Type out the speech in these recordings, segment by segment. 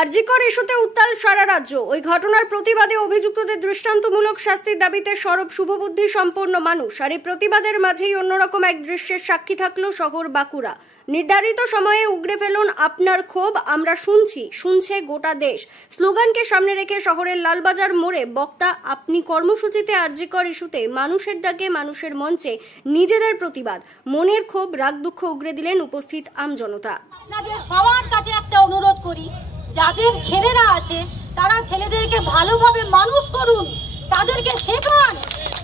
আরজিকর ইস্যুতে উত্তাল সারা রাজ্য। ওই ঘটনার প্রতিবাদে অভিযুক্তদের দৃষ্টান্তমূলক শাস্তির দাবিতে সরব শুভবুদ্ধি সম্পন্ন মানুষ। আর এই প্রতিবাদের মাঝেই অন্যরকম এক দৃশ্যের সাক্ষী থাকলো শহর বাঁকুড়া। নির্ধারিত সময়ে উগড়ে ফেলুন আপনার ক্ষোভ, আমরা শুনছে গোটা দেশ স্লোগানকে সামনে রেখে শহরের লালবাজার মোড়ে বক্তা আপনি কর্মসূচিতে আরজিকর ইস্যুতে মানুষের ডাকে মানুষের মঞ্চে নিজেদের প্রতিবাদ, মনের ক্ষোভ, রাগ দুঃখ উগড়ে দিলেন উপস্থিত আমজনতা। আপনাদের সবার কাছে একটা অনুরোধ করি, যাদের ছেলেরা আছে তারা ছেলেদেরকে ভালোভাবে মানুষ করুন, তাদেরকে শেখান।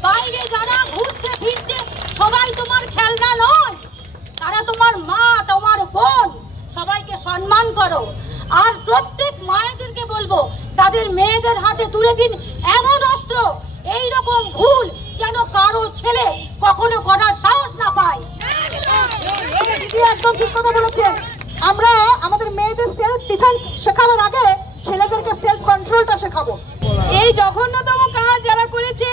বাইরে যারা ঘুরছে ফিরছে সবাই তোমার খেলনা নয়, তারা তোমার মা, তোমার বোন, সবাইকে সম্মান করো। আর প্রত্যেক মায়েদেরকে বলবো তাদের মেয়েদের হাতে তুলে দিন এমন অস্ত্র, এইরকম ভুল যেন কারো ছেলে কখনো করার সাহস না পায়। একদম ঠিক কথা বলেছেন। আমরা আমাদের মেয়েদের সেলফ ডিফেন্স শেখানোর আগে ছেলেদেরকে সেলফ কন্ট্রোলটা শেখাবো। এই জঘন্যতম কাজ যারা করেছে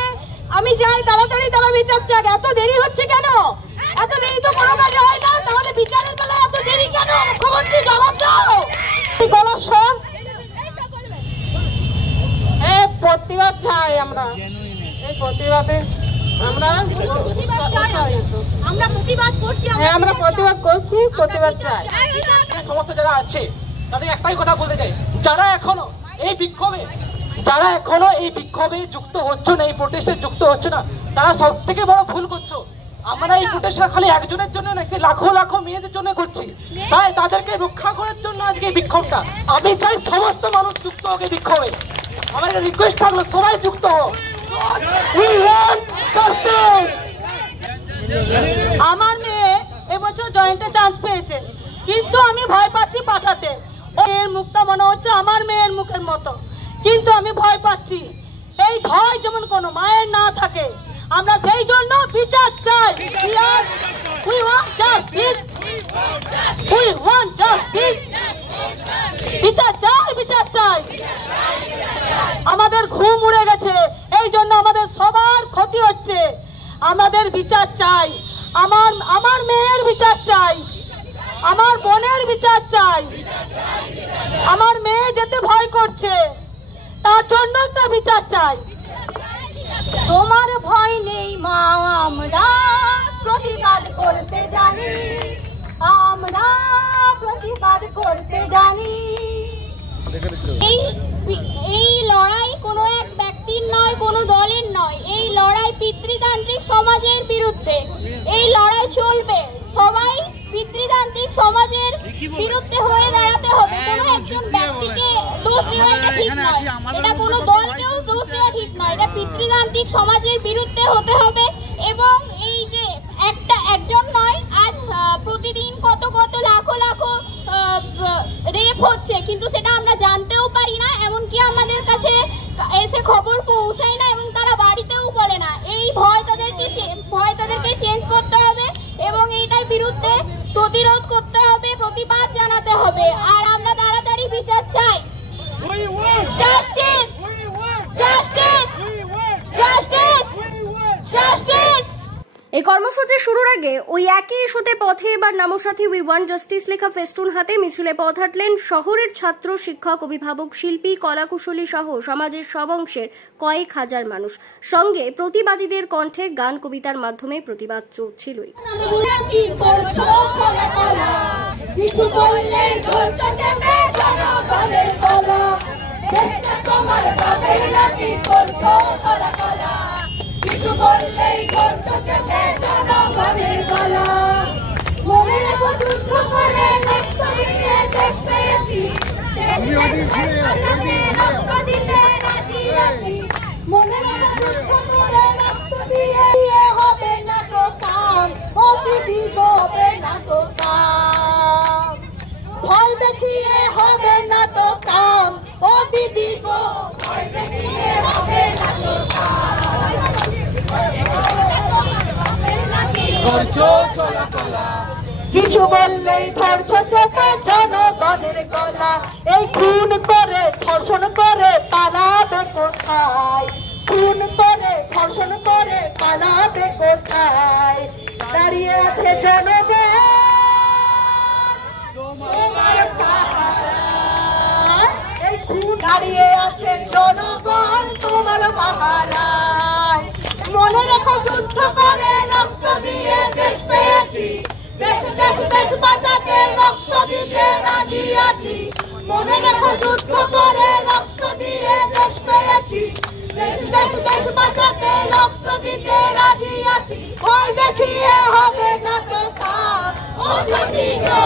আমি চাই তাড়াতাড়ি তারা বিচার চাক। এত দেরি হচ্ছে কেন? এত দেরি তো কোনো কাজে হয় না, তাহলে বিচারের বেলায় এত দেরি কেন? মুখ্যমন্ত্রী জবাব দাও। গলার স্বর প্রতিবাদ চাই, আমরা এই প্রতিবাদে আমরা প্রতিবাদ করছি, আমরা প্রতিবাদ করছি, প্রতিবাদ চাই। সমস্ত যারা আছে তাদের একটাই কথা বলতে চাই, যারা এখনো এই বিক্ষোভে যুক্ত হচ্ছে না, এই প্রোটেস্টে যুক্ত হচ্ছে না, তারা সব থেকে বড় ভুল করছো। আমরা এই প্রোটেস্টটা খালি একজনের জন্য নয়, সে লাখো লাখো মেয়েদের জন্য করছি। তাই তাদেরকে রক্ষা করার জন্য আজকে এই বিক্ষোভটা। আমি চাই সমস্ত মানুষ যুক্ত হোক এই বিক্ষোভে। আমার একটা রিকোয়েস্ট থাকলো, সবাই যুক্ত হোক। আমার মেয়ে এবছর জয়েন্টে চান্স পেয়েছে, কিন্তু আমি ভয় পাচ্ছি পাঠাতে। মেয়ের মুখটা মনে হচ্ছে আমার মেয়ের মুখের মতো, কিন্তু আমি ভয় পাচ্ছি। এই ভয় যেমন কোনো মায়ের না থাকে, আমরা সেই জন্য বিচার চাই। We want justice. We want justice. বিচার চাই, বিচার চাই। আমাদের ঘুম উড়ে গেছে, এই জন্য আমাদের সবার ক্ষতি হচ্ছে। আমাদের বিচার চাই, আমার মেয়ের বিচার চাই, আমার বোনের বিচার চাই। আমার মেয়ে যেতে ভয় করছে, তার জন্য একটা বিচার চাই। তোমার ভয় নেই মা, আমরা প্রতিবাদ করতে জানি, আমরা প্রতিবাদ করতে জানি। এই লড়াই কোনো এক ব্যক্তির নয়, কোনো দলের নয়। এই লড়াই পিতৃতান্ত্রিক সমাজের বিরুদ্ধে। এই লড়াই চলবে, সবাই পিতৃতান্ত্রিক সমাজের বিরুদ্ধে হয়ে দাঁড়াতে হবে। কোনো একজন ব্যক্তিকে দোষ দেওয়া এটা ঠিক নয়, এটা কোনো দলকেও দোষ দেওয়া ঠিক নয়। এটা পিতৃতান্ত্রিক সমাজের বিরুদ্ধে হতে হবে। এবং এই যে একজন নয়, আজ প্রতিদিন কত কত লাখো লাখো রেপ হচ্ছে, কিন্তু সেটা আমরা জানতেও পারি না, এমনকি আমাদের কাছে এসে খবর পৌঁছায় না, এবং তারা বাড়িতেও বলে না। এই ভয় তাদেরকে চেঞ্জ করতে হবে এবং এইটার বিরুদ্ধে প্রতিরোধ করতে হবে, প্রতিবাদ জানাতে হবে। আর আমরা তাড়াতাড়ি বিচার চাই। Justice, justice, justice, justice. এই কর্মসূচি শুরুর আগে ওই একই ইস্যুতে পথে এবার নামসাথী উই ওয়ান্ট জাস্টিস লেখা ফেস্টুন হাতে মিছিলে পথ হাঁটলেন শহরের ছাত্র, শিক্ষক, অভিভাবক, শিল্পী, কলাকুশলী সহ সমাজের সব অংশের কয়েক হাজার মানুষ। সঙ্গে প্রতিবাদীদের কণ্ঠে গান, কবিতার মাধ্যমে প্রতিবাদ চলছিলই। কিছু বললেই করছো চেপে জনগণের গলা, মনে রেখো যুদ্ধ করে রক্ত দিয়ে দেশ পেয়েছি, রক্ত দিতে রাজি আছি। মনে রেখো যুদ্ধ করে রক্ত দিয়ে হবে না তো কাম, ও দিদি হবে না তো কাম, ভয় দেখিয়ে হবে না তো কাম, ও দিদি গো ভয় দেখিয়ে হবে না তো কাম। কিছু বললেই ধরছো চেপে জনগণের গলা, এই খুন করে ধর্ষণ করে পালাবে কোথায়, খুন করে ধর্ষণ করে পালাবে কোথায়? দাঁড়িয়ে আছে জনগণ তোমার পাহারা, দাঁড়িয়ে আছে জনগণ তোমার মহারায়। মনে রেখো যুদ্ধ করে রক্ত দিয়ে দেশ পেয়েছি, দেশ দেশ দেশ বাঁচাতে রক্ত দিতে রাজি আছি। মনে রেখো যুদ্ধ করে রক্ত দিয়ে দেশ পেয়েছি, দেশ দেশ দেশ বাঁচাতে রক্ত দিতে রাজি আছি। ওই দেখিয়ে হবে না তো কাজ, ও দেখিয়ে।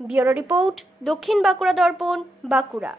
ব্যুরো রিপোর্ট, দক্ষিণ বাঁকুড়া দর্পণ, বাঁকুড়া।